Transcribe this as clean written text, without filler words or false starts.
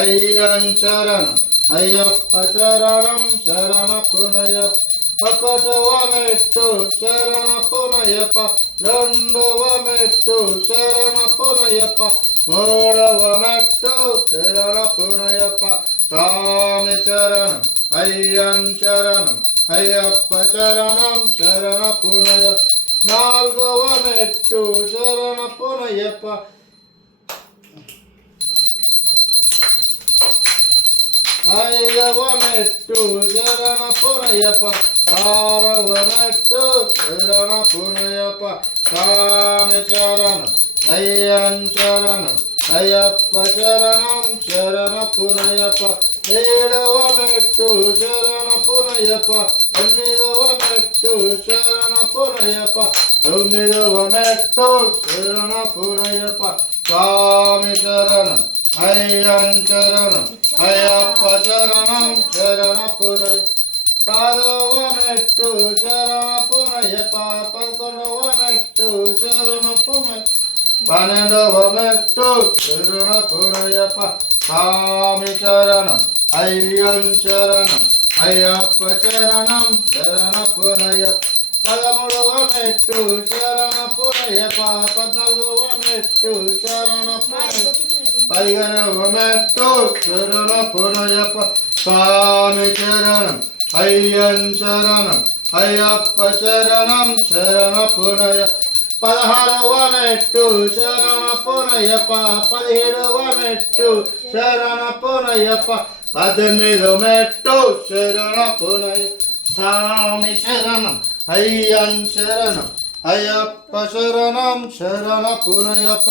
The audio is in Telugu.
అయ్యంచరణం అయ్యప్ప చరణం శరణ పునయప్ప ఒకటవ మెట్టు శరణ పునయప్ప రెండవ మెట్టు శరణ పునయప్ప మూడవ మెట్టు శరణ పునయప్ప స్వామి చరణం అయ్యంచరణం అయ్యప్ప చరణం శరణ పునయప్ప నాలుగవ మెట్టు శరణ పునయప్ప ఐదవ మెట్టు శరణ పునయప్ప ఆరవ మెట్టు శరణ పునయప్ప స్వామి శరణం అయ్యంచరణం అయ్యప్ప చరణం శరణ పునయప్ప ఏడవ మెట్టు శరణ పునయప్ప ఎనిమిదవ మెట్టు శరణ పునయప్ప తొమ్మిదవ మెట్టు శరణ పునయప్ప స్వామి శరణం అయ్యంచరణం అయ్యప్ప చరణం శరణ పునయప్ప పదవ మెట్టు శరణ పునయప్ప పదకొండవ మెట్టు శరణ పునయప్ప పన్నెండవ మెట్టు శరణ పునయప్ప స్వామి శరణం అయ్యంచరణం అయ్యప్ప చరణం శరణ పునయప్ప పదమూడవ మెట్టు శరణ పునయప్ప పద్నాలుగవ మెట్టు శరణ పునయప్ప పదిహేనవ మెట్టు శరణ పునయప్ప స్వామి శరణం అయ్యంచరణం అయ్యప్ప చరణం శరణ పునయప్ప పదహారవ మెట్టు శరణ పునయప్ప పదిహేడవ మెట్టు శరణ పునయప్ప పద్దెనిమిదవ మెట్టు శరణ పునయప్ప స్వామి శరణం అయ్యంచరణం అయ్యప్ప శరణం శరణ పునయప్ప